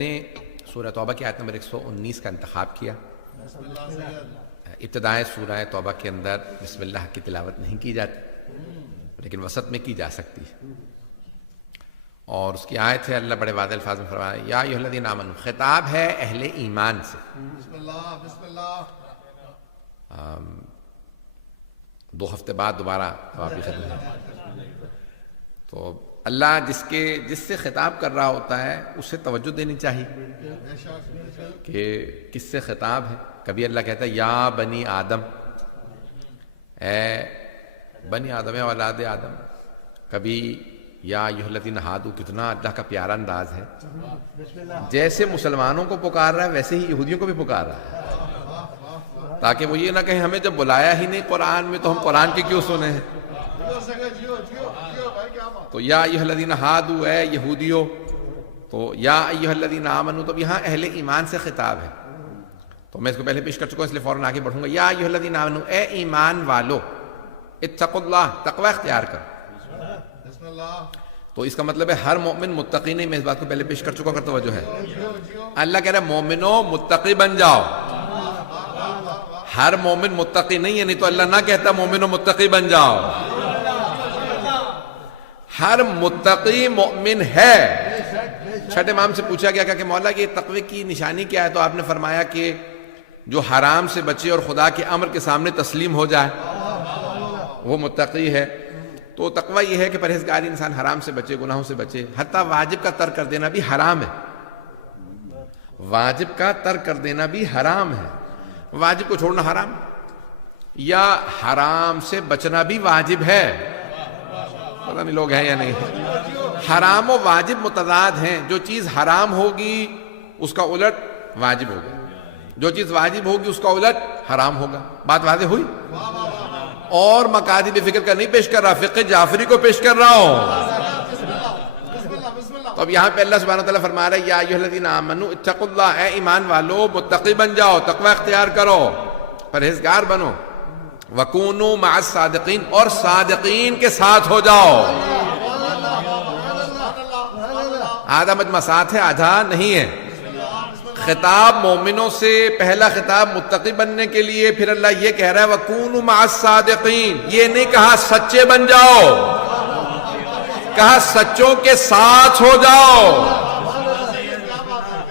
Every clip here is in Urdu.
نے سورہ توبہ کی آیت نمبر 119 کا انتخاب کیا۔ ابتدائے سورہ توبہ کے اندر بسم اللہ کی تلاوت نہیں کی جاتی، لیکن وسط میں کی جا سکتی ہے، اور اس کی آیت ہے اللہ بڑے واضح الفاظ میں فرمایا یا ایھا الذین آمنوا، خطاب ہے اہل ایمان سے۔ بسم اللہ بسم اللہ۔ 2 ہفتے بعد دوبارہ واپس ختم ہے، تو اللہ جس سے خطاب کر رہا ہوتا ہے اس سے توجہ دینی چاہیے کہ کس سے خطاب ہے۔ کبھی اللہ کہتا ہے یا بنی آدم، اے بنی آدم، اے اولاد آدم۔ کبھی یا ایھا الذین ہادوا، کتنا اللہ کا پیارا انداز ہے، جیسے مسلمانوں کو پکار رہا ہے ویسے ہی یہودیوں کو بھی پکار رہا ہے، تاکہ وہ یہ نہ کہیں ہمیں جب بلایا ہی نہیں قرآن میں تو ہم قرآن کی کیوں سنے ہیں۔ تو یا ایھا الذین ہادوا، اے یہودیو، تو یا ایھا الذین آمنوا، تو یہاں اہل ایمان سے خطاب ہے۔ تو میں اس کو پہلے پیش کر چکا ہوں، اس لیے فوراً آگے بڑھوں گا۔ یا ایھا الذین آمنوا، اے ایمان والو، اتقوا اللہ، تقوی اختیار کرو۔ تو اس کا مطلب ہے ہر مومن متقی نہیں، میں اس بات کو پہلے پیش کر چکا ہوں، توجہ ہے۔ اللہ کہہ رہا ہے مومنو متقی بن جاؤ، ہر مومن متقی نہیں ہے، نہیں تو اللہ نہ کہتا مومنو متقی بن جاؤ۔ ہر متقی مومن ہے۔ چھٹے امام سے پوچھا گیا کہ مولا کہ تقوی کی نشانی کیا ہے، تو آپ نے فرمایا کہ جو حرام سے بچے اور خدا کے امر کے سامنے تسلیم ہو جائے وہ متقی ہے۔ تو تقوی یہ ہے کہ پرہیزگار انسان حرام سے بچے، گناہوں سے بچے، حتیٰ واجب کا ترک کر دینا بھی حرام ہے۔ واجب کا ترک کر دینا بھی حرام ہے، واجب کو چھوڑنا حرام، یا حرام سے بچنا بھی واجب ہے۔ پتہ نہیں لوگ ہیں یا نہیں۔ حرام و واجب متضاد ہیں، جو چیز حرام ہوگی اس کا الٹ واجب ہوگا، جو چیز واجب ہوگی اس کا الٹ حرام ہوگا۔ بات واضح ہوئی؟ اور مقادی بھی فکر کا نہیں پیش کر رہا، فقہ جعفری کو پیش کر رہا ہوں۔ تو اب یہاں پہ اللہ سبحانہ وتعالیٰ فرما رہا ہے یا ایھا الذین آمنوا اتقوا اللہ، اے ایمان والو متقی بن جاؤ، تقوی اختیار کرو، پرہیزگار بنو، وَكُونُوا مَعَ الصَّادِقِينَ، اور صادقین کے ساتھ ہو جاؤ۔ آدھا مجمع ساتھ ہے، آدھا نہیں ہے۔ خطاب مومنوں سے، پہلا خطاب متقی بننے کے لیے، پھر اللہ یہ کہہ رہا ہے وَكُونُوا مَعَ الصَّادِقِينَ، یہ نہیں کہا سچے بن جاؤ، کہا سچوں کے ساتھ ہو جاؤ۔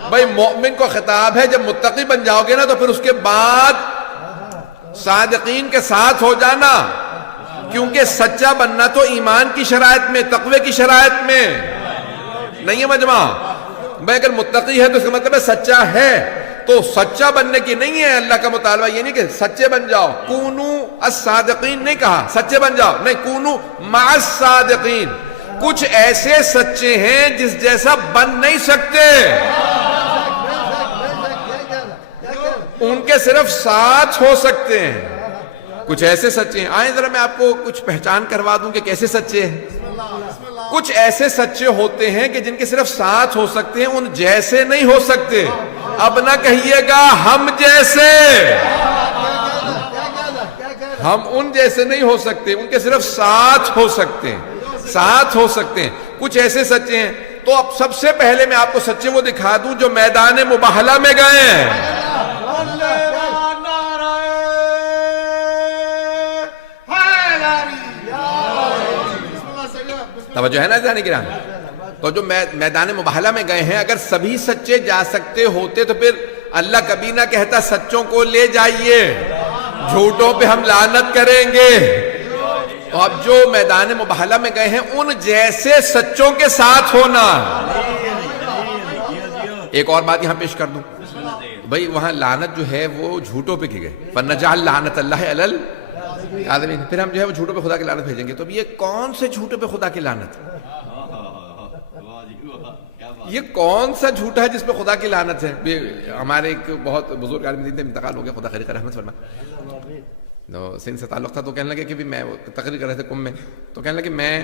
بھئی مومن کو خطاب ہے جب متقی بن جاؤ گے نا تو پھر اس کے بعد صادقین کے ساتھ ہو جانا، کیونکہ سچا بننا تو ایمان کی شرائط میں، تقوی کی شرائط میں نہیں ہے مجمع۔ بھئی اگر متقی ہے تو اس کا مطلب ہے سچا ہے، تو سچا بننے کی نہیں ہے اللہ کا مطالبہ، یہ نہیں کہ سچے بن جاؤ، کونوا الصادقین نہیں کہا سچے بن جاؤ، نہیں، کونوا مع الصادقین، کچھ ایسے سچے ہیں جس جیسا بن نہیں سکتے، ان کے صرف ساتھ ہو سکتے ہیں۔ کچھ ایسے سچے ہیں، آئیں ذرا میں آپ کو کچھ پہچان کروا دوں کہ کیسے سچے ہیں۔ کچھ ایسے سچے ہوتے ہیں کہ جن کے صرف ساتھ ہو سکتے ہیں، ان جیسے نہیں ہو سکتے۔ اب نہ کہیے گا ہم جیسے، ہم ان جیسے نہیں ہو سکتے، ان کے صرف ساتھ ہو سکتے ہیں، ساتھ ہو سکتے ہیں۔ کچھ ایسے سچے ہیں، تو اب سب سے پہلے میں آپ کو سچے وہ دکھا دوں جو میدان مباہلہ میں گئے ہیں۔ توجہ ہے نا جانے کی راہ؟ تو جو میدان مباہلہ میں گئے ہیں، اگر سبھی سچے جا سکتے ہوتے تو پھر اللہ کبھی نہ کہتا سچوں کو لے جائیے، جھوٹوں پہ ہم لعنت کریں گے۔ تو اب جو میدان مباہلہ میں گئے ہیں ان جیسے سچوں کے ساتھ ہونا۔ ایک اور بات یہاں پیش کر دوں، بھئی وہاں لعنت جو ہے وہ جھوٹوں پہ کی گئے، فَنَجْعَلْ لَعْنَةَ اللَّهِ عَلَى الْكَاذِبِينَ، پھر ہم جو ہے وہ جھوٹوں پہ خدا کی لعنت بھیجیں گے۔ تو اب یہ کون سے جھوٹوں پہ خدا کی لعنت؟ یہ کون سا جھوٹا ہے جس پہ خدا کی لعنت ہے؟ ہمارے ایک بہت بزرگ عالم دین تھے، انتقال ہو گیا، خدا خیر رحمت فرمائے، سندھ سے تعلق تھا، تو کہنے لگے کہ میں تقریر کر رہے تھے قم میں، تو کہنے لگے میں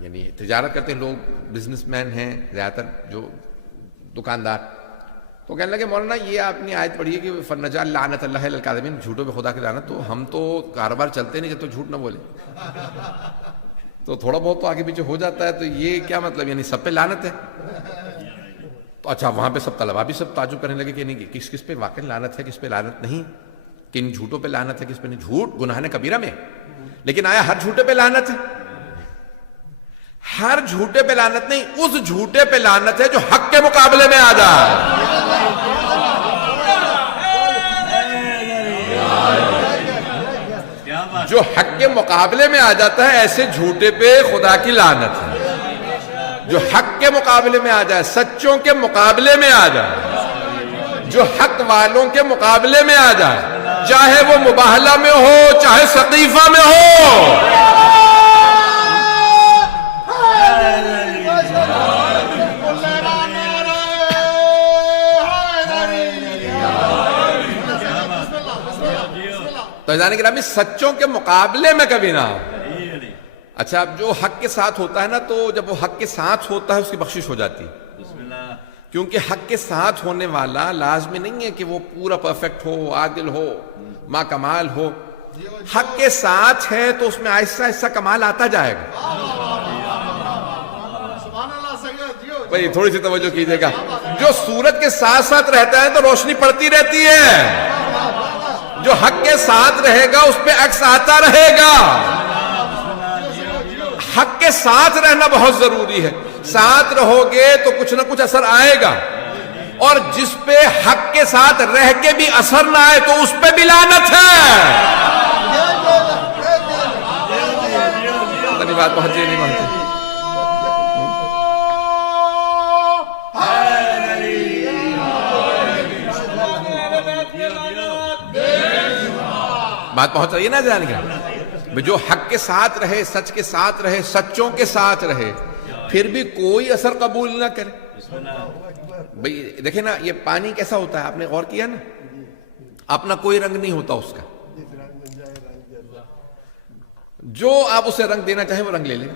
یعنی تجارت کرتے ہیں لوگ، بزنس مین ہیں زیادہ تر جو دکاندار، تو کہنے لگے مولانا یہ آپ نے آیت پڑھی ہے کہ فَنَجْعَلْ لَعْنَةَ اللَّهِ عَلَى الْكَاذِبِينَ، جھوٹوں پہ خدا کی لعنت، تو ہم تو کاروبار چلتے نہیں جب تو جھوٹ نہ بولے، تو تھوڑا بہت تو آگے پیچھے ہو جاتا ہے، تو یہ کیا مطلب، یعنی سب پہ لعنت ہے؟ تو اچھا وہاں پہ سب طلبا بھی سب تعجب کرنے لگے کہ نہیں کس کس پہ واقعی لعنت ہے، کس پہ لعنت نہیں، کن جھوٹوں پہ لعنت ہے، کس پہ نہیں. جھوٹ گناہ کبیرہ میں، لیکن آیا ہر جھوٹے پہ لعنت ہے؟ ہر جھوٹے پہ لعنت نہیں، اس جھوٹے پہ لعنت ہے جو حق کے مقابلے میں آ جائے. جو حق کے مقابلے میں آ جاتا ہے ایسے جھوٹے پہ خدا کی لعنت ہے. جو حق کے مقابلے میں آ جائے، سچوں کے مقابلے میں آ جائے، جو حق والوں کے مقابلے میں آ جائے، چاہے وہ مباہلہ میں ہو چاہے سقیفہ میں ہو، تو عزیزان گرامی سچوں کے مقابلے میں کبھی نہ ہو. اچھا اب جو حق کے ساتھ ہوتا ہے نا، تو جب وہ حق کے ساتھ ہوتا ہے اس کی بخشش ہو جاتی ہے، کیونکہ حق کے ساتھ ہونے والا لازمی نہیں ہے کہ وہ پورا پرفیکٹ ہو، عادل ہو، ما کمال ہو. حق کے ساتھ ہے تو اس میں آہستہ آہستہ کمال آتا جائے گا. بھئی تھوڑی سی توجہ کیجئے گا. جو سورج کے ساتھ ساتھ رہتا ہے تو روشنی پڑتی رہتی ہے، جو حق کے ساتھ رہے گا اس پہ عکس آتا رہے گا. حق کے ساتھ رہنا بہت ضروری ہے. ساتھ رہو گے تو کچھ نہ کچھ اثر آئے گا، اور جس پہ حق کے ساتھ رہ کے بھی اثر نہ آئے تو اس پہ بھی لعنت ہے. پتہ نہیں بات پہنچی نہیں پہنچی. بات پہنچ رہی ہے نا جان کے؟ جو حق کے ساتھ رہے، سچ کے ساتھ رہے، سچوں کے ساتھ رہے، پھر بھی کوئی اثر قبول نہ کرے. بھئی دیکھیں نا یہ پانی کیسا ہوتا ہے، آپ نے غور کیا نا، اپنا کوئی رنگ نہیں ہوتا اس کا. جو آپ اسے رنگ دینا چاہیں وہ رنگ لے لیں.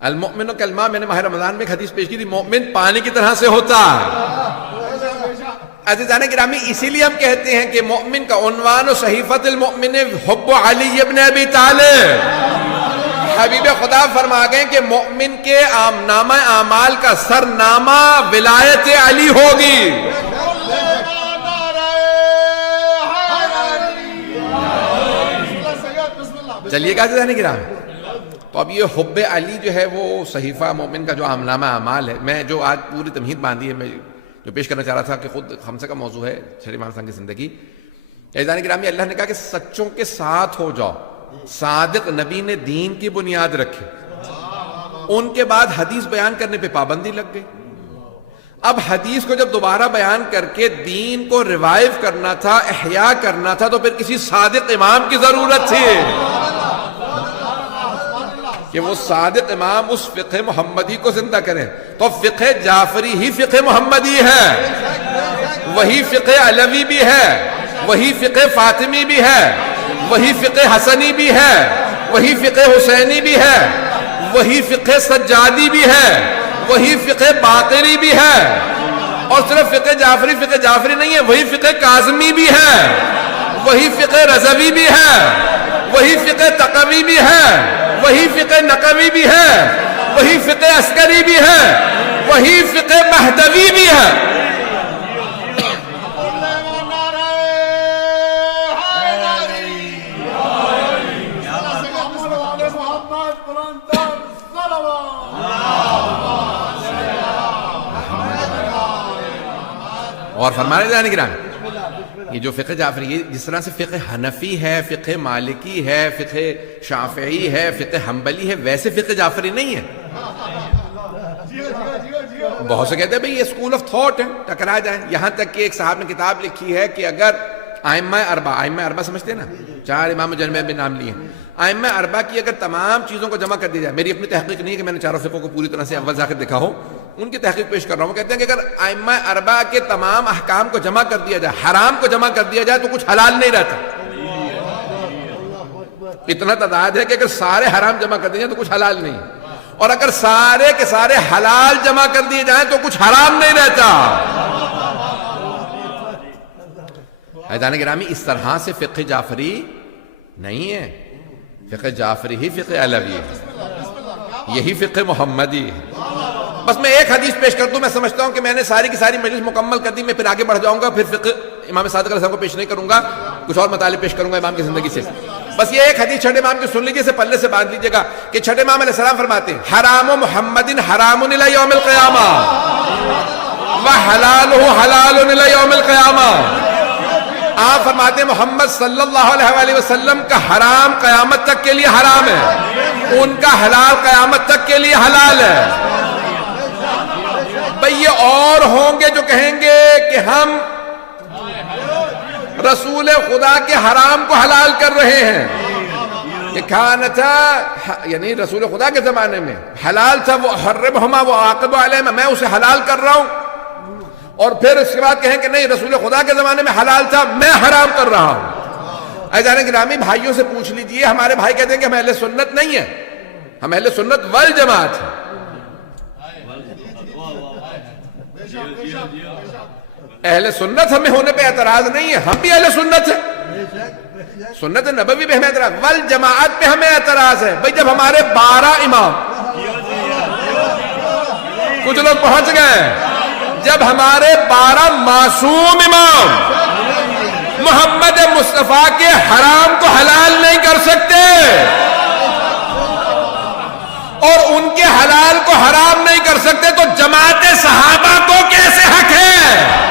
المؤمن کالماء، میں نے ماہ رمضان میں ایک حدیث پیش کی تھی، مومن پانی کی طرح سے ہوتا ہے. عزیزان گرامی اسی لیے ہم کہتے ہیں کہ مومن کا عنوان و صحیفۃ المؤمن حب علی ابن ابی طالب. حبیب خدا فرما گئے کہ مومن کے نامہ اعمال کا سرنامہ ولایت علی ہوگی. چلیے گا عزیزان گرامی. تو اب یہ حب علی جو ہے وہ صحیفہ مومن کا جو نامہ اعمال ہے، میں جو آج پوری تمہید باندھی ہے، میں جو پیش کرنا چاہ رہا تھا کہ خود ہم سے کا موضوع ہے شریف محمد کی زندگی. عزیزان گرامی اللہ نے کہا کہ سچوں کے ساتھ ہو جاؤ. صادق نبی نے دین کی بنیاد رکھی، ان کے بعد حدیث بیان کرنے پہ پابندی لگ گئی. اب حدیث کو جب دوبارہ بیان کر کے دین کو ریوائیو کرنا تھا، احیاء کرنا تھا، تو پھر کسی صادق امام کی ضرورت تھی کہ وہ صادق امام اس فقہ محمدی کو زندہ کریں. تو فقہ جعفری ہی فقہ محمدی ہے، وہی فقہ علوی بھی ہے، وہی فقہ فاطمی بھی ہے، وہی فقہ حسنی بھی ہے، وہی فقہ حسینی بھی ہے، وہی فقہ سجادی بھی ہے، وہی فقہ باقری بھی ہے. اور صرف فقہ جعفری نہیں ہے، وہی فقہ کاظمی بھی ہے، وہی فقہ رضوی بھی ہے، وہی فقہ تقوی بھی ہے، وہی فقہ نقوی بھی ہے، وہی فقہ عسکری بھی ہے، وہی فقہ مہدوی بھی ہے. اور فرمانے جانے گرامی، یہ جو فقہ جعفری جس طرح سے فقہ حنفی ہے، فقہ مالکی ہے، فقہ شافعی ہے، فقہ حنبلی ہے، ویسے فقہ جعفری نہیں ہے. بہت سے کہتے ہیں بھئی یہ اسکول آف تھاٹ ہے، ٹکرا جائیں. یہاں تک کہ ایک صاحب نے کتاب لکھی ہے کہ اگر ائمہ اربعہ سمجھتے ہیں نا، 4 امام جنبے میں نام لیے، ائمہ اربعہ کی اگر تمام چیزوں کو جمع کر دیا جائے، میری اپنی تحقیق نہیں ہے کہ میں نے چاروں فقہوں کو پوری طرح سے اول سے آخر دیکھا ہو، ان کی تحقیق پیش کر رہا ہوں. وہ کہتے ہیں کہ اگر ائمہ اربعہ کے تمام احکام کو جمع کر دیا جائے، حرام کو جمع کر دیا جائے، تو کچھ حلال نہیں رہتا. اتنا تعداد ہے کہ اگر سارے حرام جمع کر دیے جائیں تو کچھ حلال نہیں، اور اگر سارے کے سارے حلال جمع کر دیے جائیں تو کچھ حرام نہیں رہتا. عزیزان گرامی اس طرح سے فقہ جعفری نہیں ہے. فقہ جعفری ہی فقہ علوی ہے، یہی فقہ محمدی ہے. بس میں ایک حدیث پیش کر دوں. میں سمجھتا ہوں کہ میں نے ساری کی ساری مجلس مکمل کر دی. میں پھر آگے بڑھ جاؤں گا, پھر فقہ امام صادق علیہ السلام کو پیش نہیں کروں گا, کچھ اور مطالب پیش کروں گا امام کی زندگی سے. بس یہ ایک حدیث چھٹے امام کی سن لیجیے, سے پلے سے باندھ لیجیے گا کہ چھٹے امام علیہ السلام فرماتے ہیں حرام محمد حرام الی یوم القیامہ وحلالہ حلال الی یوم القیامہ. آپ فرماتے ہیں محمد صلی اللہ علیہ وآلہ وسلم کا حرام قیامت تک کے لیے حرام ہے, ان کا حلال قیامت تک کے لیے حلال ہے. بھئی یہ اور ہوں گے جو کہیں گے کہ ہم رسول خدا کے حرام کو حلال کر رہے ہیں. یہ کھانا تھا یعنی رسول خدا کے زمانے میں حلال تھا, وہ حرمہما وعاقب علیہما, میں اسے حلال کر رہا ہوں. اور پھر اس کے بعد کہیں کہ نہیں رسول خدا کے زمانے میں حلال تھا, میں حرام کر رہا ہوں. عزیزان گرامی بھائیوں سے پوچھ لیجئے, ہمارے بھائی کہتے ہیں کہ ہم اہل سنت نہیں ہیں, ہم اہل سنت والجماعت ہیں. اہل سنت ہمیں ہونے پہ اعتراض نہیں ہے, ہم بھی اہل سنت ہیں, سنت نبوی پہ ہمیں اعتراض, والجماعت پہ ہمیں اعتراض ہے. بھئی جب ہمارے 12 امام, کچھ لوگ پہنچ گئے, جب ہمارے 12 معصوم امام محمد مصطفیٰ کے حرام کو حلال نہیں کر سکتے اور ان کے حلال کو حرام نہیں کر سکتے, تو جماعت صحابہ کو کیسے حق ہے؟